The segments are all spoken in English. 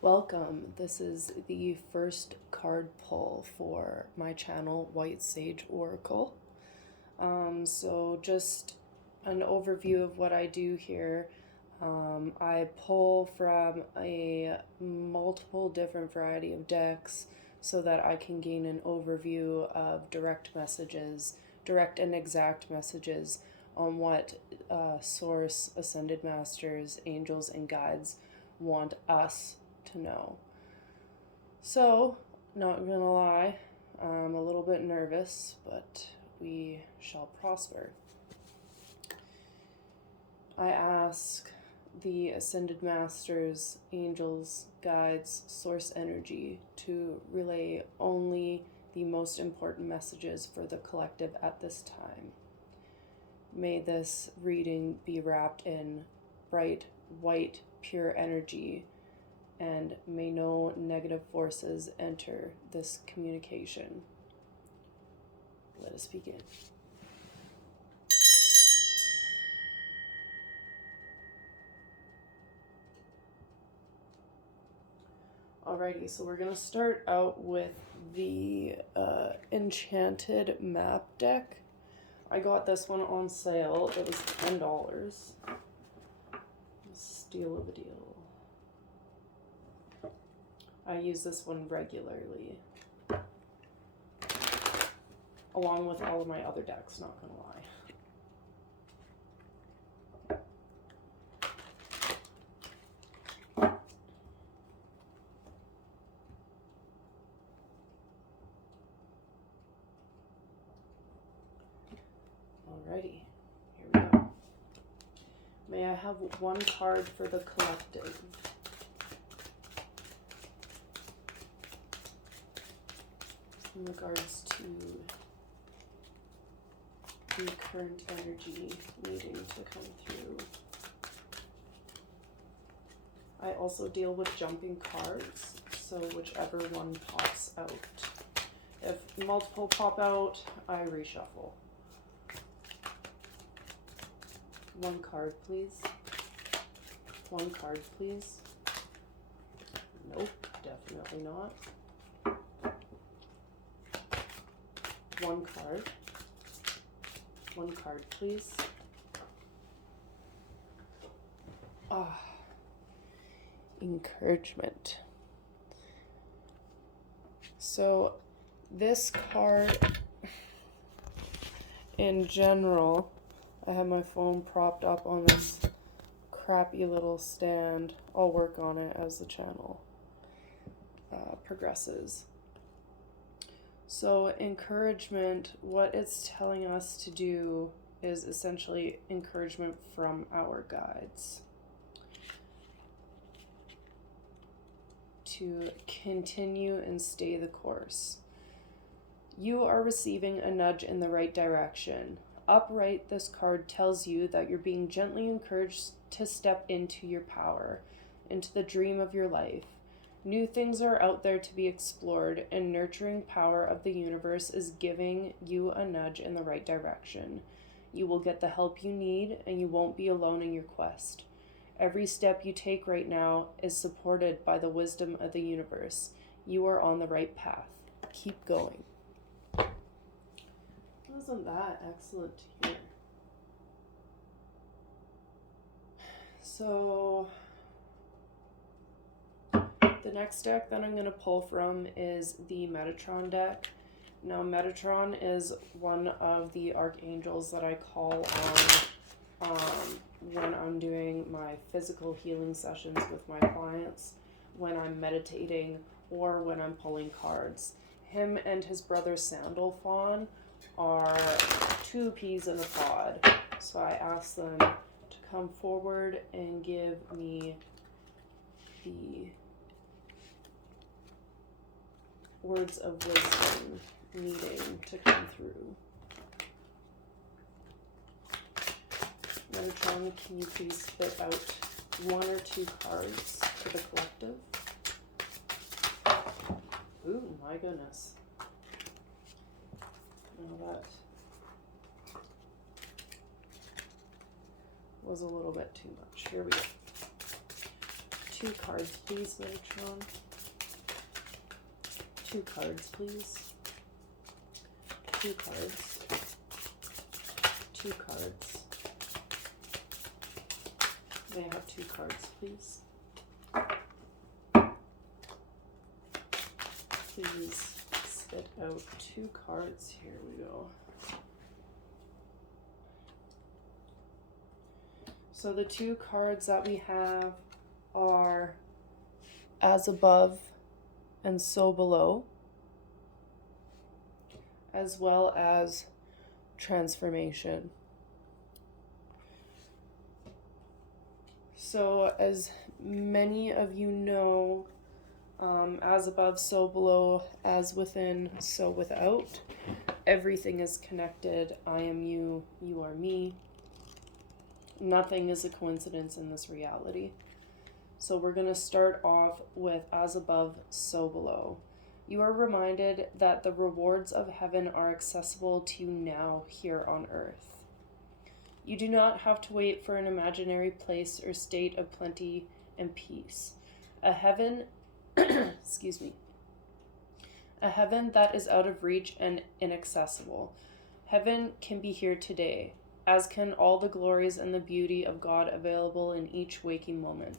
Welcome. This is the first card pull for my channel, White Sage Oracle. So just an overview of what I do here. I pull from a multiple different variety of decks so that I can gain an overview of direct and exact messages on what Source, Ascended Masters, Angels, and Guides want us to know. So, not gonna lie, I'm a little bit nervous, but we shall prosper. I ask the Ascended Masters, Angels, Guides, Source Energy to relay only the most important messages for the collective at this time. May this reading be wrapped in bright, white, pure energy, and may no negative forces enter this communication. Let us begin. Alrighty, so we're going to start out with the Enchanted Map deck. I got this one on sale. It was $10. Steal of a deal. I use this one regularly, along with all of my other decks, not gonna lie. Alrighty, here we go. May I have one card for the collective? In regards to the current energy needing to come through. I also deal with jumping cards, so whichever one pops out. If multiple pop out, I reshuffle. One card, please. One card, please. Nope, definitely not. One card. One card, please. Encouragement. So, this card, in general, I have my phone propped up on this crappy little stand. I'll work on it as the channel progresses. So encouragement, what it's telling us to do is essentially encouragement from our guides to continue and stay the course. You are receiving a nudge in the right direction. Upright, this card tells you that you're being gently encouraged to step into your power, into the dream of your life. New things are out there to be explored, and nurturing power of the universe is giving you a nudge in the right direction. You will get the help you need, and you won't be alone in your quest. Every step you take right now is supported by the wisdom of the universe. You are on the right path. Keep going. Wasn't that excellent to hear? So the next deck that I'm going to pull from is the Metatron deck. Now, Metatron is one of the archangels that I call on when I'm doing my physical healing sessions with my clients, when I'm meditating, or when I'm pulling cards. Him and his brother Sandalphon are two peas in a pod. So I ask them to come forward and give me the words of wisdom needing to come through. Metatron, can you please spit out one or two cards for the collective? Ooh, my goodness. Now that was a little bit too much. Here we go. 2 cards, please, Metatron. 2 cards, please. 2 cards. 2 cards. May I have 2 cards, please? Please spit out 2 cards. Here we go. So the 2 cards that we have are As Above and So Below, as well as Transformation. So as many of you know, as above, so below, as within, so without. Everything is connected. I am you, you are me. Nothing is a coincidence in this reality. So we're going to start off with as above, so below. You are reminded that the rewards of heaven are accessible to you now here on earth. You do not have to wait for an imaginary place or state of plenty and peace. A heaven, excuse me, a heaven that is out of reach and inaccessible. Heaven can be here today, as can all the glories and the beauty of God available in each waking moment.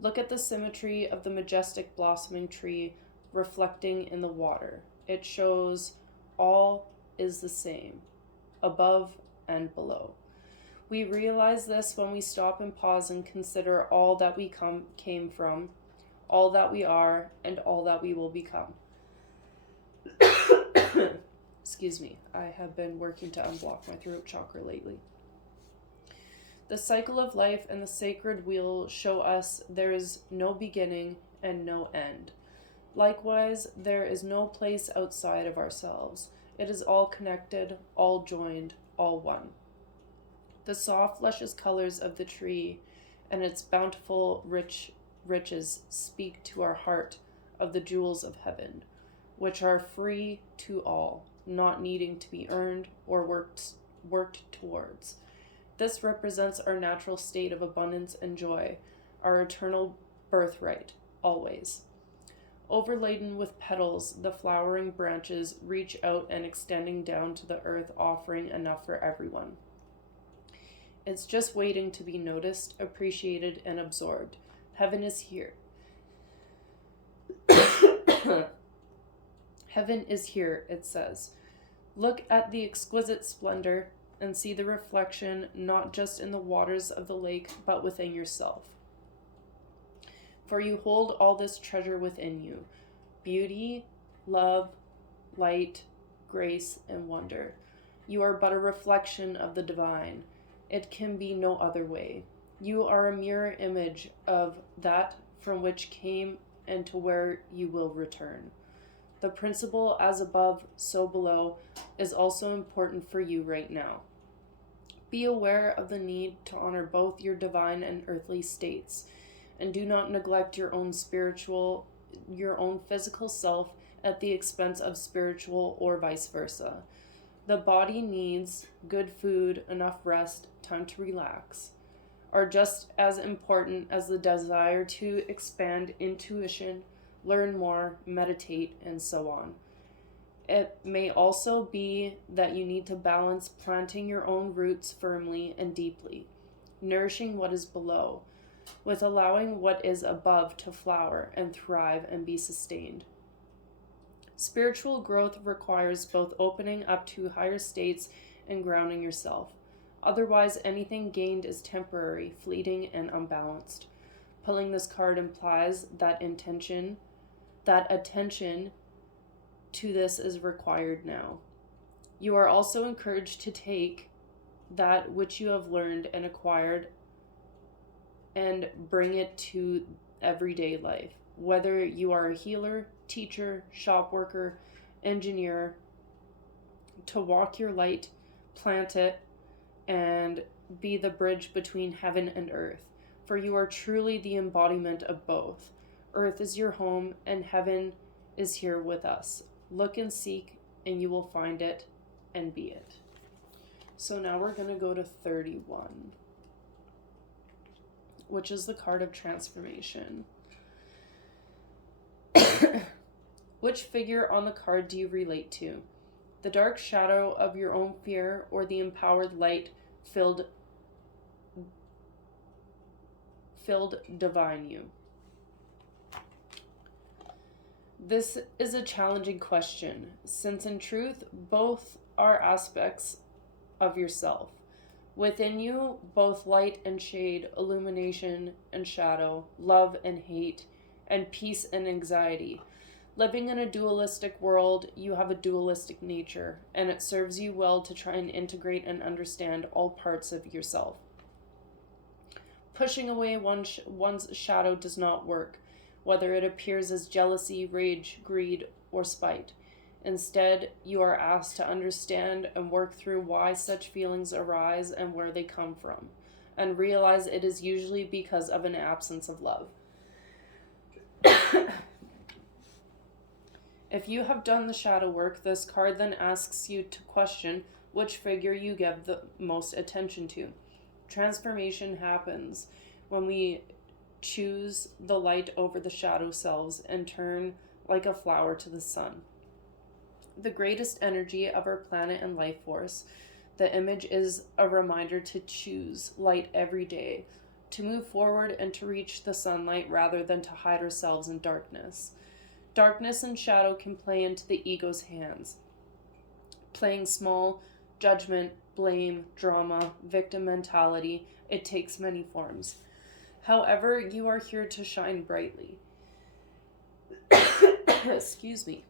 Look at the symmetry of the majestic blossoming tree reflecting in the water. It shows all is the same, above and below. We realize this when we stop and pause and consider all that we came from, all that we are, and all that we will become. Excuse me, I have been working to unblock my throat chakra lately. The cycle of life and the sacred wheel show us there is no beginning and no end. Likewise, there is no place outside of ourselves. It is all connected, all joined, all one. The soft, luscious colors of the tree and its bountiful riches speak to our heart of the jewels of heaven, which are free to all, not needing to be earned or worked towards. This represents our natural state of abundance and joy, our eternal birthright, always. Overladen with petals, the flowering branches reach out and extending down to the earth, offering enough for everyone. It's just waiting to be noticed, appreciated, and absorbed. Heaven is here. Heaven is here, it says. Look at the exquisite splendor and see the reflection not just in the waters of the lake, but within yourself. For you hold all this treasure within you: beauty, love, light, grace, and wonder. You are but a reflection of the divine. It can be no other way. You are a mirror image of that from which came and to where you will return. The principle as above, so below is also important for you right now. Be aware of the need to honor both your divine and earthly states, and do not neglect your own physical self at the expense of spiritual, or vice versa. The body needs good food, enough rest, time to relax, are just as important as the desire to expand intuition, learn more, meditate, and so on. It may also be that you need to balance planting your own roots firmly and deeply, nourishing what is below, with allowing what is above to flower and thrive and be sustained. Spiritual growth requires both opening up to higher states and grounding yourself. Otherwise, anything gained is temporary, fleeting, and unbalanced. Pulling this card implies that attention to this is required now. You are also encouraged to take that which you have learned and acquired and bring it to everyday life. Whether you are a healer, teacher, shop worker, engineer, to walk your light, plant it, and be the bridge between heaven and earth. For you are truly the embodiment of both. Earth is your home, and heaven is here with us. Look and seek, and you will find it and be it. So now we're going to go to 31. which is the card of transformation. Which figure on the card do you relate to? The dark shadow of your own fear or the empowered light filled divine you? This is a challenging question, since in truth, both are aspects of yourself. Within you, both light and shade, illumination and shadow, love and hate, and peace and anxiety. Living in a dualistic world, you have a dualistic nature, and it serves you well to try and integrate and understand all parts of yourself. Pushing away one's shadow does not work, whether it appears as jealousy, rage, greed, or spite. Instead, you are asked to understand and work through why such feelings arise and where they come from, and realize it is usually because of an absence of love. If you have done the shadow work, this card then asks you to question which figure you give the most attention to. Transformation happens when we choose the light over the shadow selves and turn like a flower to the sun. The greatest energy of our planet and life force, the image is a reminder to choose light every day, to move forward and to reach the sunlight rather than to hide ourselves in darkness. Darkness and shadow can play into the ego's hands, playing small, judgment, blame, drama, victim mentality. It takes many forms. However, you are here to shine brightly. Excuse me.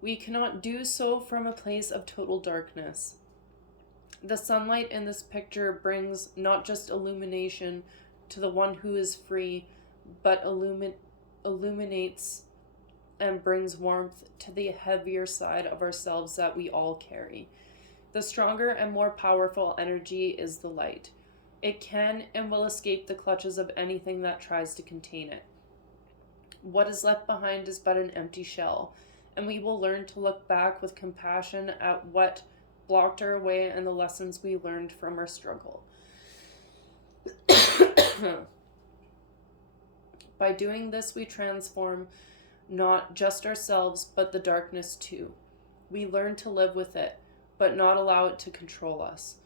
We cannot do so from a place of total darkness. The sunlight in this picture brings not just illumination to the one who is free, but illuminates and brings warmth to the heavier side of ourselves that we all carry. The stronger and more powerful energy is the light. It can and will escape the clutches of anything that tries to contain it. What is left behind is but an empty shell, and we will learn to look back with compassion at what blocked our way and the lessons we learned from our struggle. By doing this, we transform not just ourselves, but the darkness too. We learn to live with it, but not allow it to control us.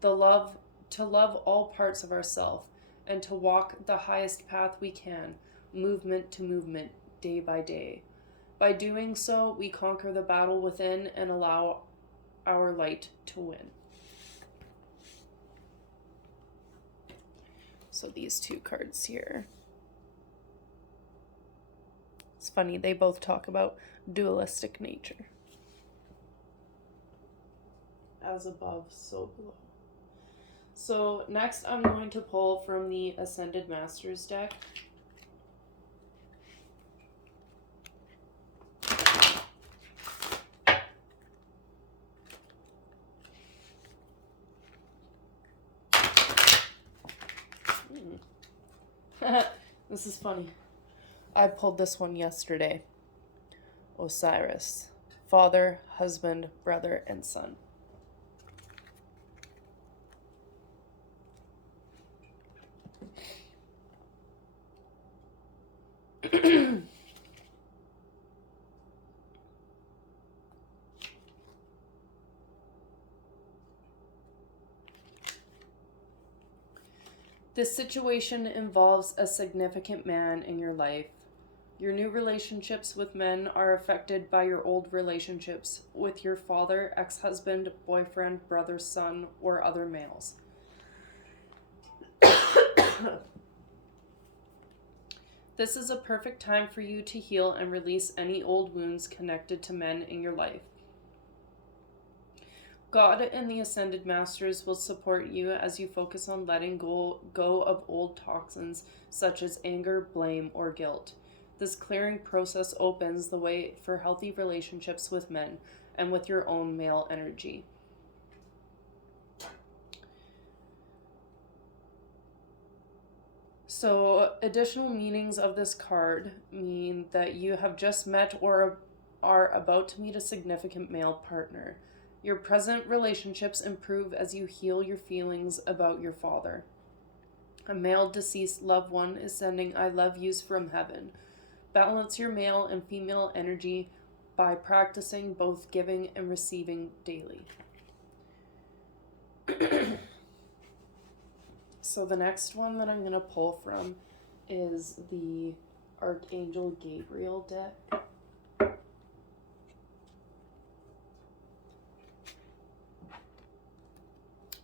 To love all parts of ourself, and to walk the highest path we can, movement to movement, day by day. By doing so, we conquer the battle within and allow our light to win. So these two cards here. It's funny, they both talk about dualistic nature. As above, so below. So next I'm going to pull from the Ascended Masters deck. This is funny. I pulled this one yesterday. Osiris. Father, husband, brother, and son. This situation involves a significant man in your life. Your new relationships with men are affected by your old relationships with your father, ex-husband, boyfriend, brother, son, or other males. This is a perfect time for you to heal and release any old wounds connected to men in your life. God and the Ascended Masters will support you as you focus on letting go of old toxins such as anger, blame, or guilt. This clearing process opens the way for healthy relationships with men and with your own male energy. So, additional meanings of this card mean that you have just met or are about to meet a significant male partner. Your present relationships improve as you heal your feelings about your father. A male deceased loved one is sending I love yous from heaven. Balance your male and female energy by practicing both giving and receiving daily. So the next one that I'm going to pull from is the Archangel Gabriel deck.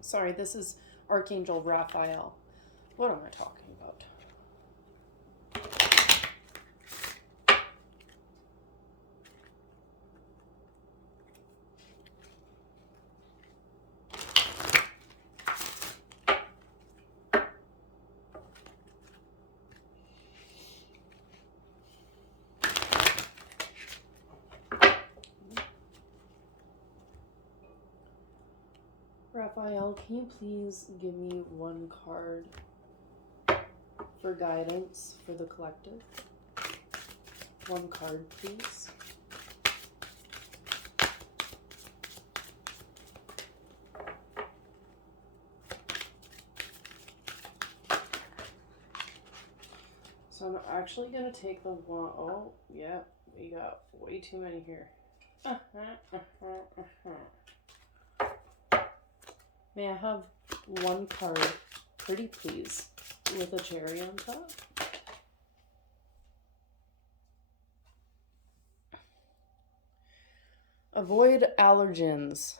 Sorry, this is Archangel Raphael. What am I talking about? Raphael, can you please give me one card for guidance for the collective? One card, please. So I'm actually going to take the one. Oh, yeah, we got way too many here. May I have one card, pretty please, with a cherry on top? Avoid allergens.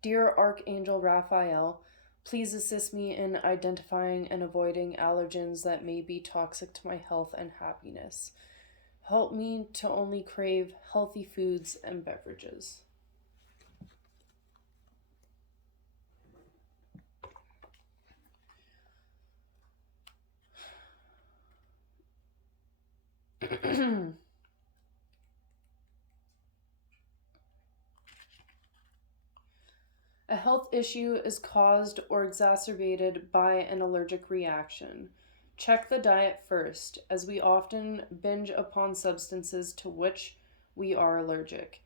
Dear Archangel Raphael, please assist me in identifying and avoiding allergens that may be toxic to my health and happiness. Help me to only crave healthy foods and beverages. A health issue is caused or exacerbated by an allergic reaction. Check the diet first, as we often binge upon substances to which we are allergic.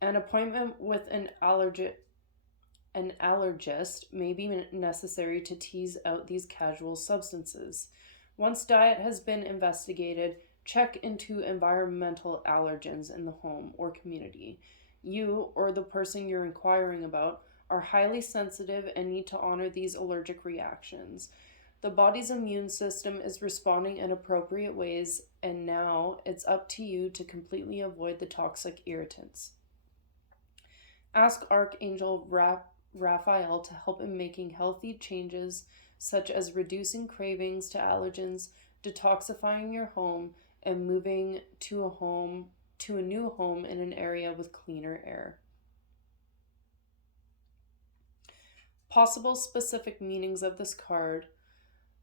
An appointment with an allergist may be necessary to tease out these casual substances. Once diet has been investigated, check into environmental allergens in the home or community. You, or the person you're inquiring about, are highly sensitive and need to honor these allergic reactions. The body's immune system is responding in appropriate ways, and now it's up to you to completely avoid the toxic irritants. Ask Archangel Raphael to help in making healthy changes such as reducing cravings to allergens, detoxifying your home, and moving to a new home in an area with cleaner air. Possible specific meanings of this card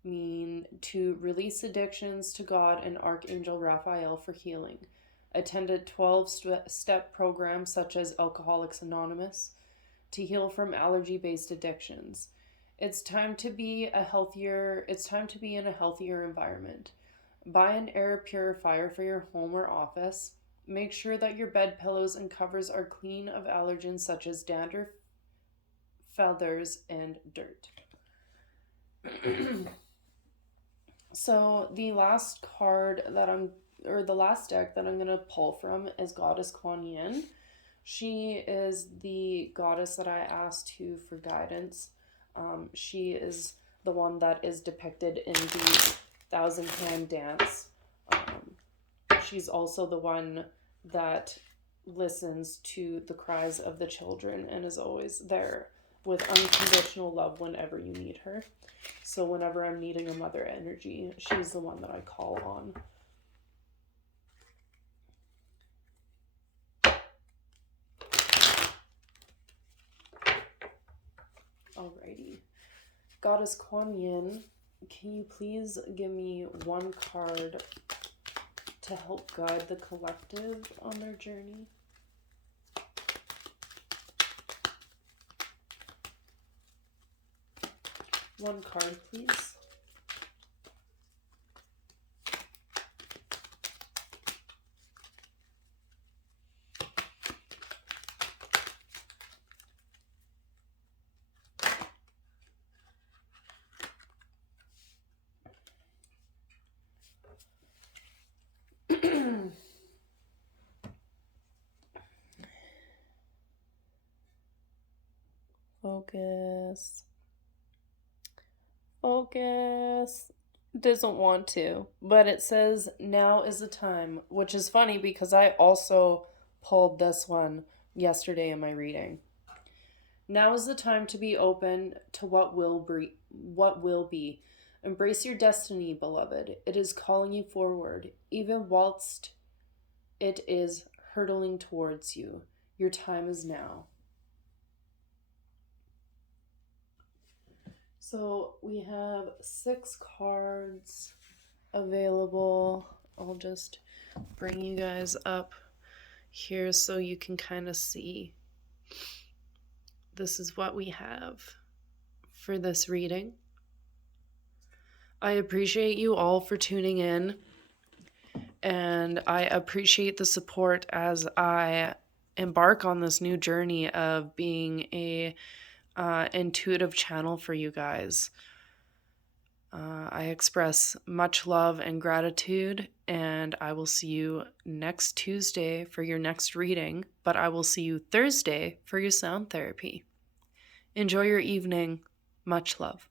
mean to release addictions to God and Archangel Raphael for healing. Attend a 12-step program such as Alcoholics Anonymous to heal from allergy-based addictions. It's time to be in a healthier environment. Buy an air purifier for your home or office. Make sure that your bed pillows and covers are clean of allergens such as dander, feathers, and dirt. So the last deck that I'm going to pull from is Goddess Kuan Yin. She is the goddess that I asked to for guidance. She is the one that is depicted in the Thousand Hand Dance. She's also the one that listens to the cries of the children and is always there with unconditional love whenever you need her. So whenever I'm needing a mother energy, she's the one that I call on. Alrighty. Goddess Kuan Yin, can you please give me one card to help guide the collective on their journey? One card, please. Focus. Focus. Doesn't want to, but it says now is the time, which is funny because I also pulled this one yesterday in my reading. Now is the time to be open to what will be. What will be. Embrace your destiny, beloved. It is calling you forward, even whilst it is hurtling towards you. Your time is now. So we have 6 cards available. I'll just bring you guys up here so you can kind of see. This is what we have for this reading. I appreciate you all for tuning in, and I appreciate the support as I embark on this new journey of being a intuitive channel for you guys. I express much love and gratitude, and I will see you next Tuesday for your next reading, but I will see you Thursday for your sound therapy. Enjoy your evening. Much love.